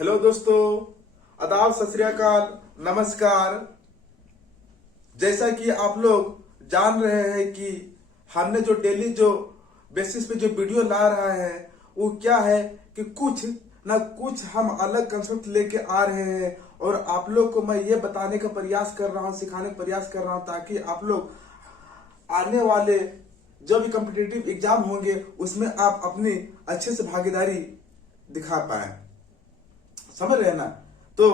Hello दोस्तों, आदाब, सत श्री अकाल, नमस्कार। जैसा कि आप लोग जान रहे हैं कि हमने जो डेली जो बेसिस पे जो वीडियो ला रहा है वो क्या है कि कुछ ना कुछ हम अलग कंसेप्ट लेके आ रहे हैं और आप लोग को मैं ये बताने का प्रयास कर रहा हूँ, सिखाने का प्रयास कर रहा हूँ ताकि आप लोग आने वाले जो भी कॉम्पिटिटिव एग्जाम होंगे उसमें आप अपनी अच्छे से भागीदारी दिखा पाए। समझ रहे हैं ना? तो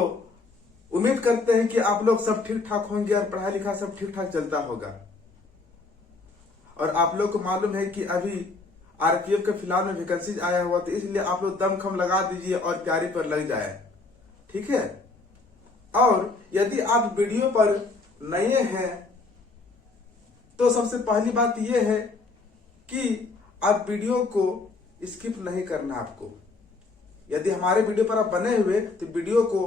उम्मीद करते हैं कि आप लोग सब ठीक ठाक होंगे और पढ़ाई लिखाई सब ठीक ठाक चलता होगा। और आप लोग को मालूम है कि अभी आरपीएफ के फिलहाल में वैकेंसी आया हुआ, तो इसलिए आप लोग दमखम लगा दीजिए और तैयारी पर लग जाए। ठीक है? और यदि आप वीडियो पर नए हैं तो सबसे पहली बात यह है कि आप वीडियो को स्किप नहीं करना। आपको यदि हमारे वीडियो पर आप बने हुए तो वीडियो को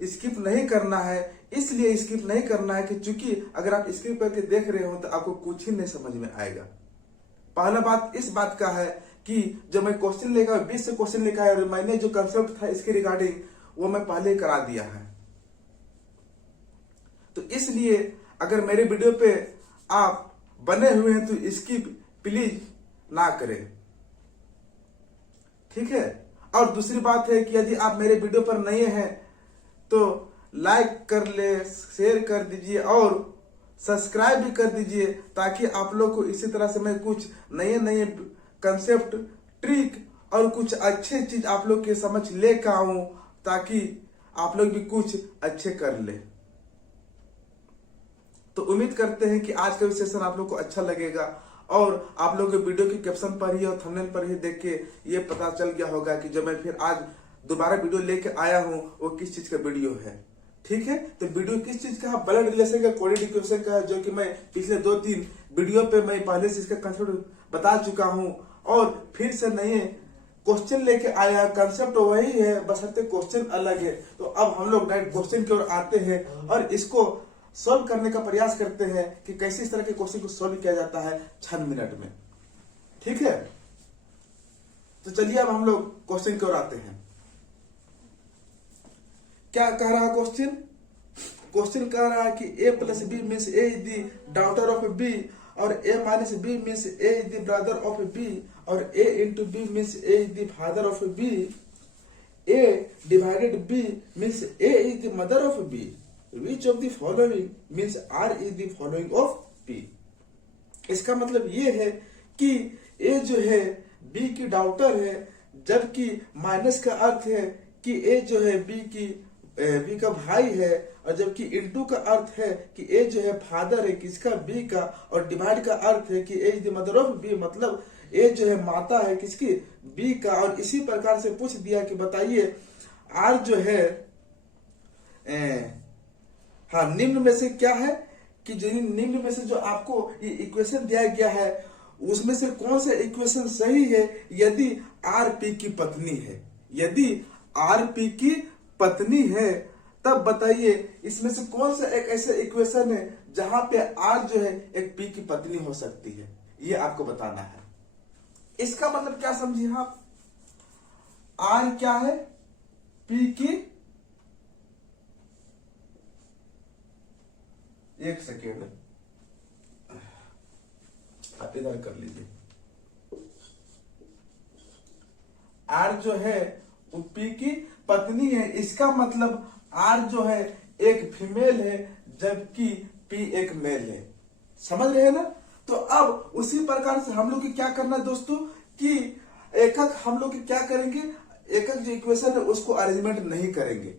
स्किप नहीं करना है। इसलिए स्किप नहीं करना है कि चूंकि अगर आप स्किप करके देख रहे हो तो आपको कुछ ही नहीं समझ में आएगा। पहला बात इस बात का है कि जब मैं क्वेश्चन लेकर 20 से क्वेश्चन लेकर आया, मैंने जो कंसेप्ट था इसके रिगार्डिंग वो मैं पहले ही करा दिया है। तो इसलिए अगर मेरे वीडियो पे आप बने हुए हैं तो स्किप प्लीज ना करें। ठीक है? और दूसरी बात है कि यदि आप मेरे वीडियो पर नए हैं तो लाइक कर ले, शेयर कर दीजिए और सब्सक्राइब भी कर दीजिए ताकि आप लोग को इसी तरह से मैं कुछ नए नए कंसेप्ट, ट्रिक और कुछ अच्छे चीज आप लोग के समझ लेकर आऊं ताकि आप लोग भी कुछ अच्छे कर ले। तो उम्मीद करते हैं कि आज का भी सेशन आप लोग को अच्छा लगेगा और आप लोग वीडियो के कैप्शन पर ही और थंबनेल पर ही देख के ये पता चल गया होगा कि जब मैं फिर आज दोबारा वीडियो लेके आया हूं वो किस चीज का वीडियो है। ठीक है? तो वीडियो किस चीज का है? ब्लड रिलेशन का, कोऑर्डिनेट इक्वेशन का है, जो कि मैं पिछले 2-3 वीडियो पे मैं पहले से इसका कंसेप्ट बता चुका हूं और फिर से नए क्वेश्चन लेके आया। कंसेप्ट वही है, बशर्ते क्वेश्चन अलग है। तो अब हम लोग डायरेक्ट क्वेश्चन की ओर आते हैं और इसको सॉल्व करने का प्रयास करते हैं कि कैसे इस तरह के क्वेश्चन को सॉल्व किया जाता है 6 मिनट में। ठीक है? तो चलिए अब हम लोग क्वेश्चन की ओर आते हैं। क्या कह रहा है क्वेश्चन? क्वेश्चन कह रहा है कि a plus b means a is the daughter of b और a minus b means a is the brother of b और a into b means a is the father of b। a divided b means a is the mother of b। Which of the following means R is the following of P? इसका मतलब ये है कि A जो है B की daughter है, जबकि माइनस का अर्थ है कि A जो है B का भाई है, और जबकि इंटू का अर्थ है कि A जो है फादर है किसका, B का, और डिवाइड का अर्थ है कि A is the mother of B, मतलब A जो है माता है किसकी, B का। और इसी प्रकार से पूछ दिया कि बताइए R जो है हाँ निम्न में से क्या है कि निम्न में से जो आपको ये इक्वेशन दिया गया है उसमें से कौन सा इक्वेशन सही है यदि आर पी की पत्नी है। यदि आर पी की पत्नी है तब बताइए इसमें से कौन सा एक ऐसा इक्वेशन है जहां पे आर जो है एक पी की पत्नी हो सकती है, ये आपको बताना है। इसका मतलब क्या समझिए आप? आर क्या है? पी की, एक सेकेंड आप इधर कर लीजिए। आर जो है वो पी की पत्नी है, इसका मतलब आर जो है एक फीमेल है जबकि पी एक मेल है। समझ रहे हैं ना? तो अब उसी प्रकार से हम लोग की क्या करना है दोस्तों कि एकक हम लोग क्या करेंगे, एकक जो इक्वेशन है उसको अरेंजमेंट नहीं करेंगे।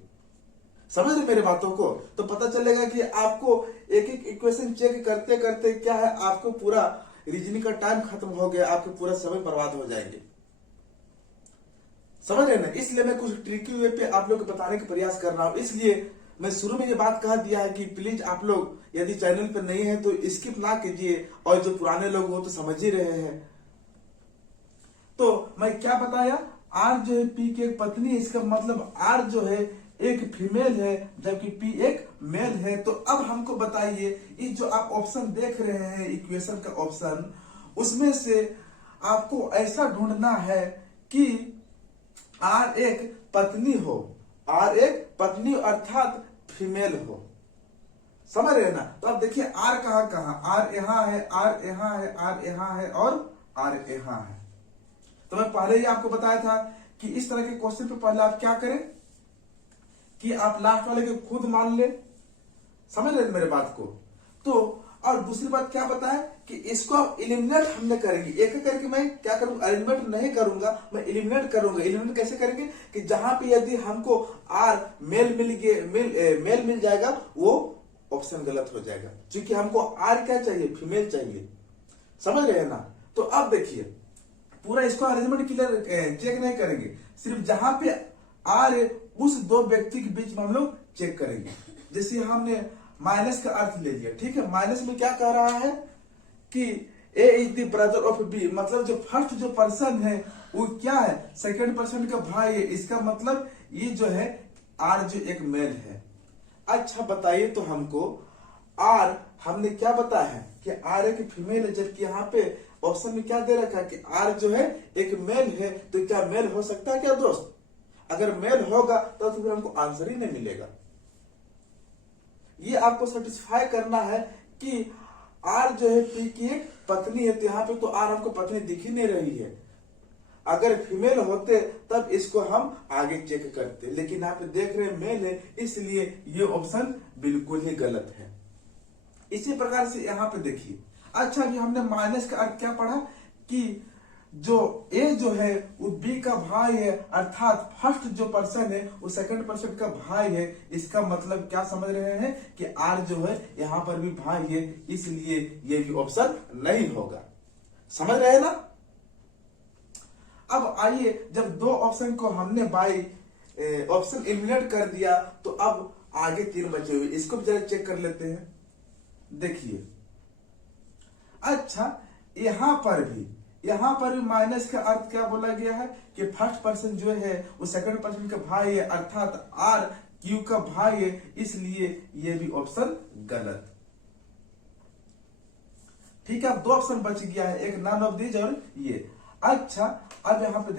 समझ रहे मेरे बातों को? तो पता चलेगा कि आपको एक एक इक्वेशन चेक करते करते क्या है आपको पूरा रीजनिंग का टाइम खत्म हो गया, आपके पूरा समय बर्बाद हो जाएंगे। समझ रहे ना? इसलिए मैं कुछ ट्रिकी वे पे आप लोग को बताने का प्रयास कर रहा हूं। इसलिए मैं शुरू में ये बात कह दिया है कि प्लीज आप लोग यदि चैनल पर नहीं है तो स्किप ना कीजिए, और जो पुराने लोग वो तो समझ ही रहे हैं। तो मैं क्या बताया, आर जो है पी की एक पत्नी है, इसका मतलब आर जो है एक फीमेल है जबकि पी एक मेल है। तो अब हमको बताइए ये जो आप ऑप्शन देख रहे हैं इक्वेशन का ऑप्शन, उसमें से आपको ऐसा ढूंढना है कि आर एक पत्नी हो और एक पत्नी अर्थात फीमेल हो। समझ रहे ना? तो अब देखिए आर कहाँ कहाँ, आर यहाँ है, आर यहाँ है, आर यहाँ है और आर यहाँ है। तो मैं पहले ही आपको बताया था कि इस तरह के क्वेश्चन पे पहले आप क्या करें कि आप लास्ट वाले के खुद मान ले। समझ रहे मेरे बात को? तो और दूसरी बात क्या बताया कि इसको एलिमिनेट हमने करेंगे, एक एक करके मैं क्या करूंगा, एलिमिनेट नहीं करूंगा, मैं एलिमिनेट करूंगा। एलिमिनेट कैसे करेंगे कि जहां पे यदि हमको आर मेल मेल मिल जाएगा वो ऑप्शन गलत हो जाएगा, क्योंकि हमको आर क्या चाहिए, फीमेल चाहिए। समझ रहे हैं ना? तो अब देखिए पूरा इसको अरेंजमेंट क्लियर चेक नहीं करेंगे, सिर्फ जहां पे आर है उस दो व्यक्ति के बीच में हम लोग चेक करेंगे। जैसे हमने माइनस का अर्थ ले लिया, ठीक है। माइनस में क्या कह रहा है कि A is the brother of B, मतलब जो फर्स्ट जो पर्सन है वो क्या है, सेकंड पर्सन का भाई है। इसका मतलब ये जो है आर जो एक मेल है। अच्छा बताइए तो हमको आर हमने क्या बताया है कि आर एक फीमेल है, जबकि यहाँ पे ऑप्शन में क्या दे रखा है कि आर जो है एक मेल है। तो क्या मेल हो सकता है क्या दोस्त? अगर मेल होगा तो फिर हमको आंसर ही नहीं मिलेगा। ये आपको सेटिस्फाई करना है कि आर जो है पी की एक पत्नी है। तो यहाँ पे तो आर हमको पत्नी दिख ही नहीं रही है। अगर फीमेल होते तब इसको हम आगे चेक करते, लेकिन यहाँ पे देख रहे हैं मेल है, इसलिए ये ऑप्शन बिल्कुल ही गलत है। इसी प्रकार से यहाँ पे देखिए। अच्छा अभी हमने माइनस का अर्थ क्या पढ़ा कि जो ए जो है वो बी का भाई है, अर्थात फर्स्ट जो पर्सन है वो सेकंड पर्सन का भाई है। इसका मतलब क्या समझ रहे हैं कि आर जो है यहाँ पर भी भाई है, इसलिए ये भी ऑप्शन नहीं होगा। समझ रहे हैं ना? अब आइए, जब दो ऑप्शन को हमने बाई ऑप्शन एलिमिनेट कर दिया तो अब आगे तीन बचे हुए, इसको भी जरा चेक कर लेते हैं। देखिए अच्छा यहां पर भी माइनस का अर्थ क्या बोला गया है कि फर्स्ट पर्सन जो है वो सेकंड पर्सन का भाई है, अर्थात आर क्यू का भाई है, इसलिए ये भी ऑप्शन गलत। ठीक है, अब दो ऑप्शन बच गया है, एक नन ऑफ दीज और ये। अच्छा अब यहाँ पे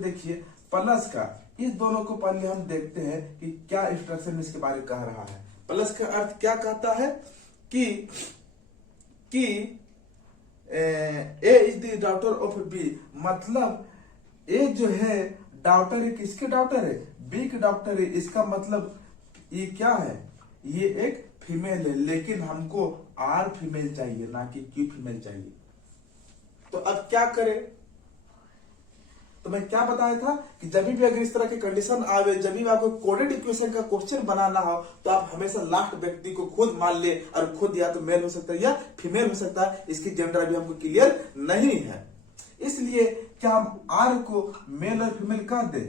देखिए प्लस का, इस दोनों को पहले हम देखते हैं कि क्या इंस्ट्रक्शन इसके बारे में कह रहा है। प्लस का अर्थ क्या कहता है कि A is the daughter of B, मतलब ए जो है डॉटर है, किसके डॉटर है, बी के डॉटर है। इसका मतलब ये क्या है, ये एक फीमेल है, लेकिन हमको आर फीमेल चाहिए ना कि क्यू फीमेल चाहिए। तो अब क्या करें? तो मैं क्या बताया था कि जब भी अगर इस तरह की कंडीशन आवे, जब भी आपको कोडेड इक्वेशन का क्वेश्चन बनाना हो तो आप हमेशा लास्ट व्यक्ति को खुद मान ले, और खुद या तो मेल हो सकता है या फीमेल हो सकता है। इसकी जेंडर अभी हमको क्लियर नहीं है, इसलिए क्या हम आर को मेल और फीमेल कह दे?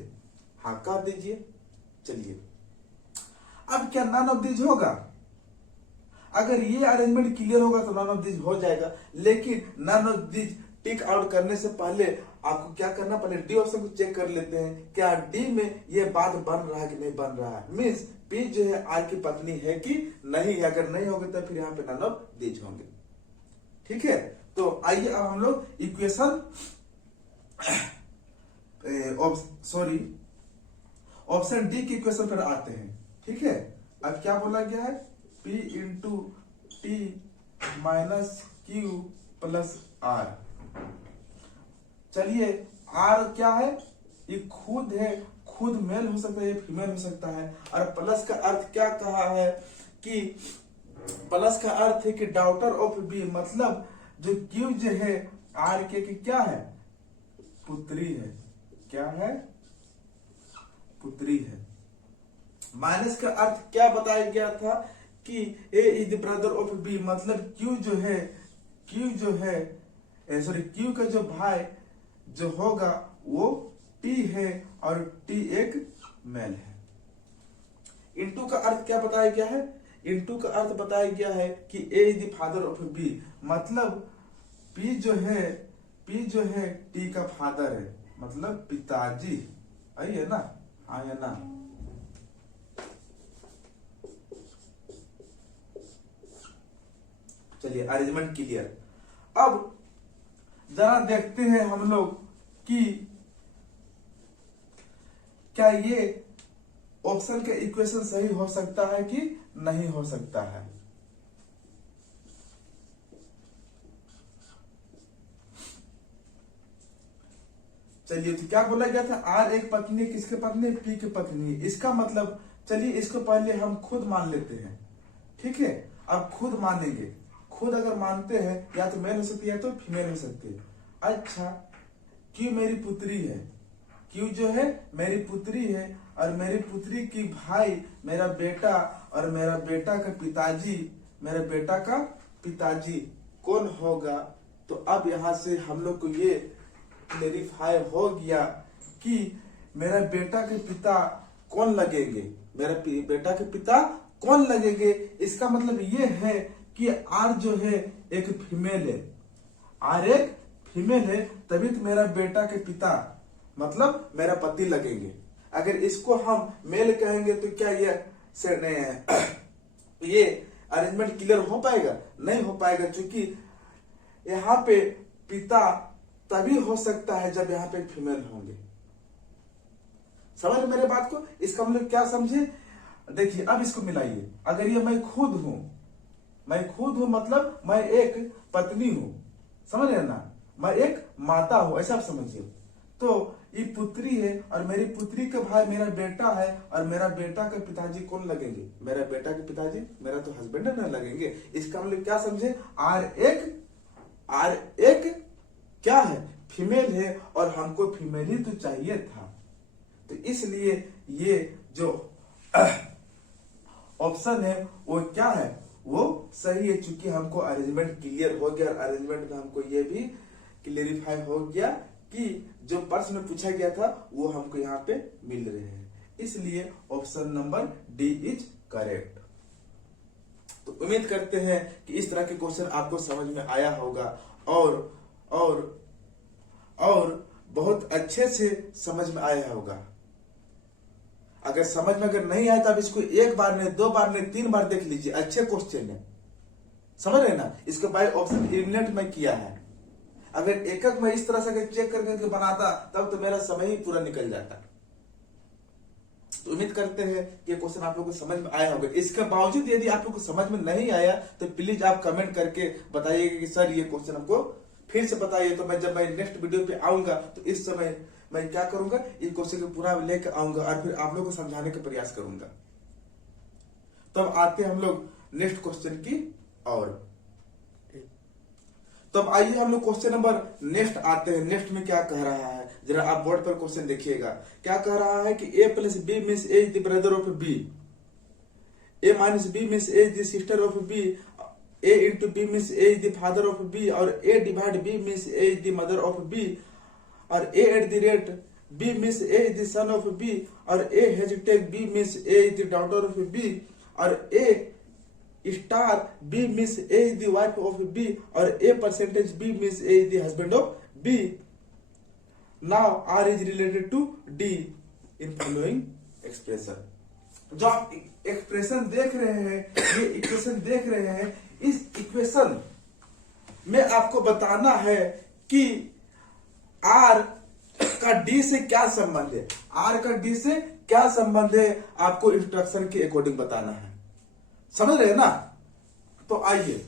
हाँ कह दीजिए। चलिए अब क्या नन ऑफ दिस होगा? अगर ये अरेंजमेंट क्लियर होगा तो नन ऑफ दिस हो जाएगा, लेकिन none of this tick out करने से पहले आपको क्या करना, पहले डी ऑप्शन को चेक कर लेते हैं, क्या डी में ये बात बन रहा है कि नहीं बन रहा है। मीन्स पी जो है आर की पत्नी है कि नहीं है। अगर नहीं होगा तो फिर यहाँ पे नन ऑफ दिस होंगे। ठीक है, तो आइए अब हम लोग इक्वेशन ऑप्शन डी की इक्वेशन पर आते हैं। ठीक है, अब क्या बोला गया है, P into T minus Q plus R. चलिए आर क्या है, ये खुद है, खुद मेल हो सकता है, ये फीमेल हो सकता है। और प्लस का अर्थ क्या कहा है कि प्लस का अर्थ है कि डॉटर ऑफ बी, मतलब जो क्यू जो है आर के की क्या है, पुत्री है। क्या है? पुत्री है। माइनस का अर्थ क्या बताया गया था कि A is the brother of B, मतलब क्यू का जो भाई जो होगा वो टी है और टी एक मेल है। इनटू का अर्थ क्या बताया गया है? इनटू का अर्थ बताया गया है कि A is the father of B, मतलब पी जो है टी का फादर है, मतलब पिताजी। आई है ना? हाँ या ना? चलिए अरेंजमेंट क्लियर। अब जरा देखते हैं हम लोग कि क्या ये ऑप्शन का इक्वेशन सही हो सकता है कि नहीं हो सकता है। चलिए, तो क्या बोला गया था, आर एक पत्नी, किसके पत्नी, पी की पत्नी। इसका मतलब चलिए इसको पहले हम खुद मान लेते हैं, ठीक है। अब खुद मानेंगे, खुद अगर मानते हैं या तो मेल हो सकती है तो फीमेल हो सकती है। अच्छा, क्यों मेरी पुत्री है, क्यों जो है मेरी पुत्री है, और मेरी पुत्री की भाई मेरा बेटा, और मेरा बेटा का पिताजी, मेरे बेटा का पिताजी कौन होगा। तो अब यहां से हम लोग को ये क्लेरिफाई हो गया कि मेरा बेटा के पिता कौन लगेंगे, मेरा बेटा के पिता कौन लगेंगे। इसका मतलब ये है कि आर जो है एक फीमेल है, आर एक फीमेल है, तभी तो मेरा बेटा के पिता मतलब मेरा पति लगेंगे। अगर इसको हम मेल कहेंगे तो क्या ये अरेंजमेंट क्लियर हो पाएगा, नहीं हो पाएगा, क्योंकि यहाँ पे पिता तभी हो सकता है जब यहाँ पे फीमेल होंगे। समझ मेरे बात को, इसका मतलब क्या समझे। देखिए अब इसको मिलाइए, अगर ये मैं खुद हूं मतलब मैं एक पत्नी हूं, समझ रहे ना, मैं एक माता हूं, ऐसा आप समझिए। तो ये पुत्री है और मेरी पुत्री का भाई मेरा बेटा है, और मेरा बेटा के पिताजी कौन लगेंगे, मेरा बेटा के पिताजी मेरा तो हस्बैंड ना लगेंगे। इसका मतलब क्या समझे, आर एक क्या है, फीमेल है, और हमको फीमेल ही तो चाहिए था। तो इसलिए ये जो ऑप्शन है वो क्या है, वो सही है, चूंकि हमको अरेंजमेंट क्लियर हो गया। अरेंजमेंट में हमको ये भी क्लियरिफाई हो गया कि जो प्रश्न में पूछा गया था वो हमको यहाँ पे मिल रहे हैं, इसलिए option number D is correct. तो उम्मीद करते हैं कि इस तरह के क्वेश्चन आपको समझ में आया होगा और बहुत अच्छे से समझ में आया होगा। अगर समझ में अगर नहीं आया तो आप इसको एक बार नहीं, दो बार नहीं, 3 बार देख लीजिए, अच्छे क्वेश्चन है, समझ रहे ना। इसके बाय ऑप्शन एलिमिनेट में किया है। अगर एक मैं इस तरह से चेक करके बनाता तब तो मेरा समय ही पूरा निकल जाता। तो उम्मीद करते हैं कि ये क्वेश्चन आप लोगों को समझ में आया होगा। इसके बावजूद यदि आप लोग को समझ में नहीं आया तो प्लीज आप कमेंट करके बताइएगा कि सर ये क्वेश्चन हमको फिर से बताइए। तो जब मैं नेक्स्ट वीडियो पे आऊंगा तो इस समय मैं क्या करूंगा, इस क्वेश्चन को पूरा लेकर आऊंगा और फिर आप लोगों को समझाने का प्रयास करूंगा। तो अब आते हैं हम लोग नेक्स्ट क्वेश्चन की और। तो अब आइए हम लोग क्वेश्चन नंबर नेक्स्ट आते हैं। नेक्स्ट में क्या कह रहा है, जरा आप बोर्ड पर क्वेश्चन देखिएगा। क्या कह रहा है कि a plus b means a is the brother of b, a minus b means a is the sister of b, a into b means a is the father of b, और a divide b means a is the mother of b, और a at the rate b means a is the son of b, और a hashtag b means a is the daughter of b, और a star b means a is the wife of b, और a percentage b means a is the husband of b। Now r is related to d in following expression. जो आप expression देख रहे हैं, ये equation देख रहे हैं, इस इक्वेशन में आपको बताना है कि r का d से क्या संबंध है, r का d से क्या संबंध है, आपको इंस्ट्रक्शन के अकॉर्डिंग बताना है। समझ रहे हैं ना। तो आइए,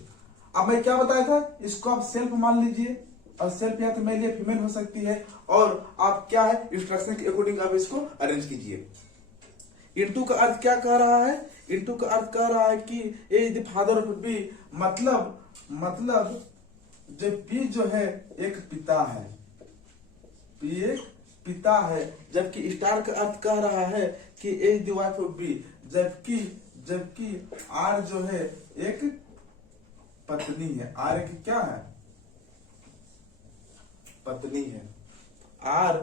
अब मैं क्या बताया था, इसको आप सेल्फ मान लीजिए, और सेल्फ या तो मेरे लिए फीमेल हो सकती है, और आप क्या है इंस्ट्रक्शन के अकॉर्डिंग आप इसको अरेंज कीजिए। इनटू का अर्थ क्या कह रहा है, इनटू का अर्थ कह रहा है कि A is the father of B, मतलब जो पी जो है एक पिता है, पी एक पिता है, जबकि स्टार का अर्थ कह रहा है कि A is the wife of B, जबकि आर जो है एक पत्नी है। आर एक क्या है, पत्नी है। R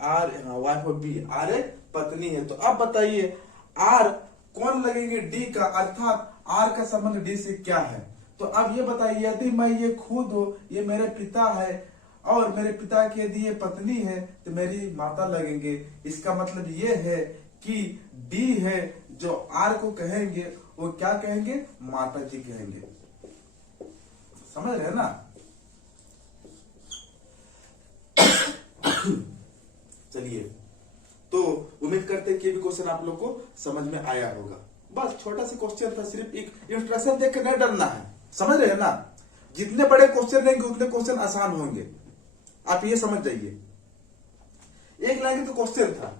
wife of B, R एक पत्नी है। तो अब बताइए आर कौन लगेंगे, डी का, अर्थात आर का संबंध डी से क्या है। तो अब ये बताइए, यदि मैं ये खुद हो, ये मेरे पिता है, और मेरे पिता की यदि ये पत्नी है तो मेरी माता लगेंगे। इसका मतलब ये है कि डी है जो आर को कहेंगे वो क्या कहेंगे, माता जी कहेंगे। समझ रहे हैं ना। चलिए, तो उम्मीद करते हैं कि ये भी क्वेश्चन आप लोग को समझ में आया होगा। बस छोटा सा क्वेश्चन था, सिर्फ एक इंस्ट्रक्शन देख के नहीं डरना है, समझ रहे हैं ना। जितने बड़े क्वेश्चन रहेंगे उतने क्वेश्चन आसान होंगे, आप ये समझ जाइए। एक लाइन तो क्वेश्चन था,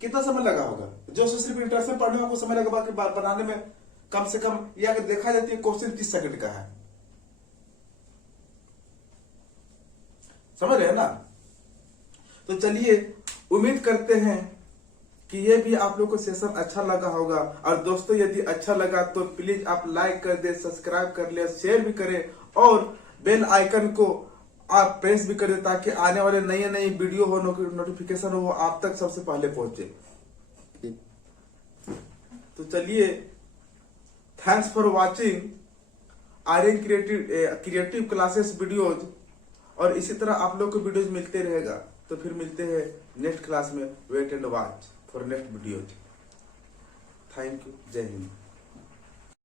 कितना समय लगा होगा? जो सिर्फ इंट्रोडक्शन पढ़ने में आपको समय लगा, बाकी बनाने में कम से कम ये अगर देखा जाती है क्वेश्चन 30 सेकंड का है, समझ रहे हैं ना। तो चलिए उम्मीद करते हैं कि ये भी आप लोग को सेशन अच्छा लगा होगा। और दोस्तों यदि अच्छा लगा तो प्लीज आप लाइक कर दे, सब्सक्राइब कर ले, शेयर भी करें और बेल आइकन को आप प्रेस भी कर दे, ताकि आने वाले नई नई वीडियो हो, नोटिफिकेशन हो, वो आप तक सबसे पहले पहुंचे। तो चलिए, thanks for watching Aryan creative classes videos, और इसी तरह आप लोग को वीडियोज मिलते रहेगा। तो फिर मिलते हैं नेक्स्ट क्लास में। Wait and watch for next videos. Thank you, जय हिंद।